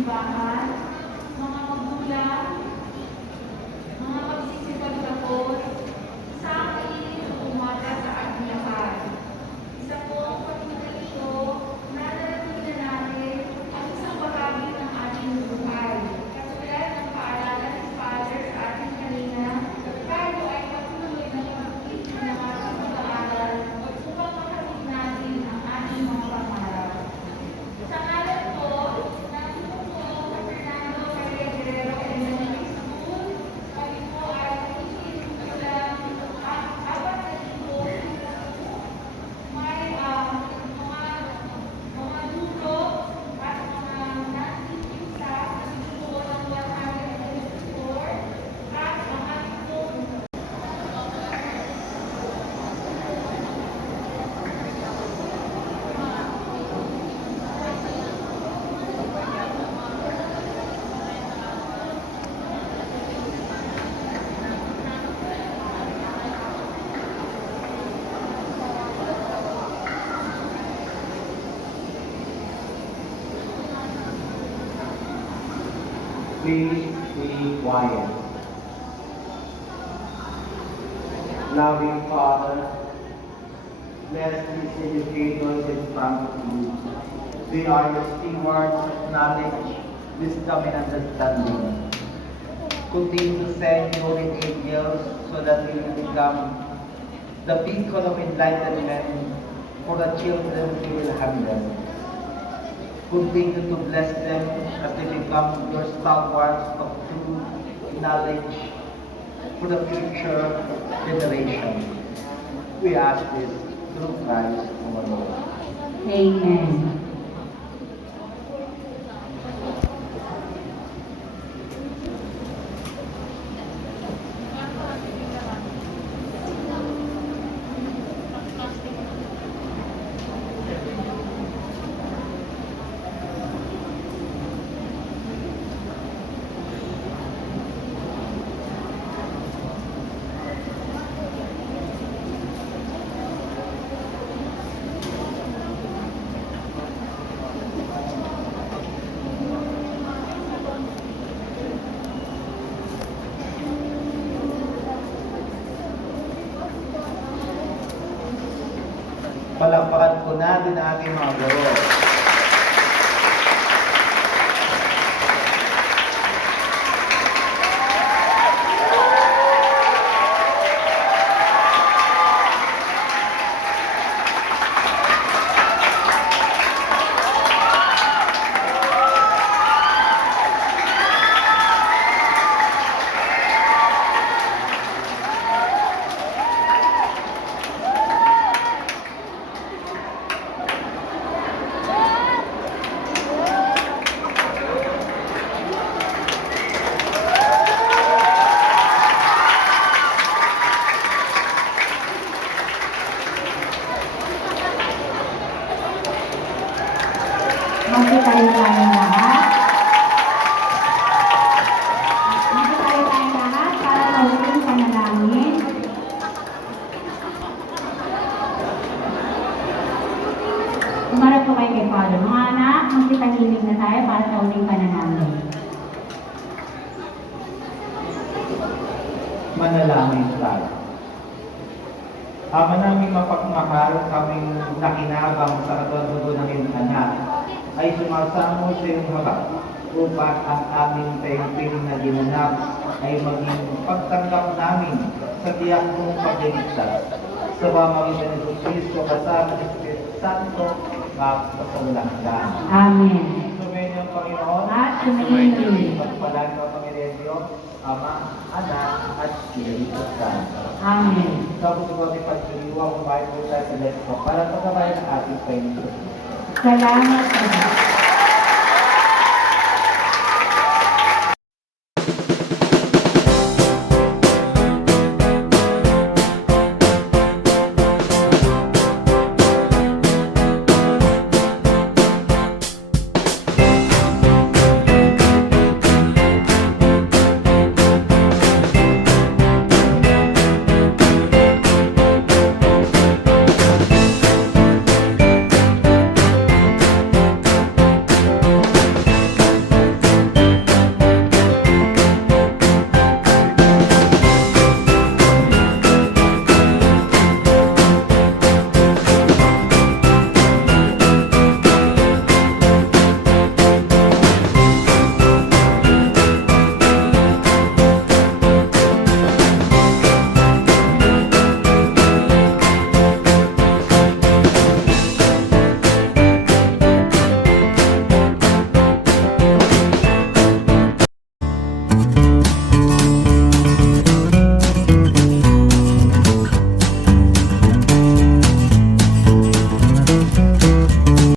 simbahan, mga magulang, mga magsisipagtapos, sa akin sa umaga sa ating lahat. Isa po pagpunta ito na narating na natin ang isang bahagi ng ating buhay. Katulad ng paalala ni Father sa ating kanina, tayo ay patuloy na pag-ibig ng ating pag-aaral upang makamit natin ang ating mga pangarap. Sa ngalan po ng Dr. Fernando Maria Guerrero Elementary School, kami po ay isinisilang ang apat na libo may mga duro at mga nasa po ng 124 at ang ating pong Please be quiet. Loving Father, bless these educators in front of you. They are your stewards of knowledge, wisdom, and understanding. Continue to send your angels so that they will become the beacon of enlightenment for the children they will handle. Continue to bless them as they become your stalwarts of true knowledge for the future generation. We ask this through Christ our Lord. Amen. Palakpakan po natin ang ating mga guro. Magkitayo tayong lahat. Magkitayo tayong lahat para sa huling panalangin. Umarap po kayo kay Father. Mga anak, magkitahimik na tayo para sa huling panalangin. Manalangin tayo. Ama namin mapagmahal, kaming nakinabang sa katulad ng iyong anak, ay sumasamo sa iyong habag upang ang aming paigping na ginanap ay maging pagtanggap namin sa tiyak mong pagliligtas sa pamamagitan ni Kristo kasama ng Espiritu Santo at sa walang hanggan. Amen. Sumayin ang Panginoon At sumayin rin. pagpalain ng Panginoon Diyos, Ama, Anak, at Espiritu Santo. Amen. Tapos po natin pagkiliwa, kumain po tayo sa lecho para pagkabayan ng ating Panginoon. Salamat po.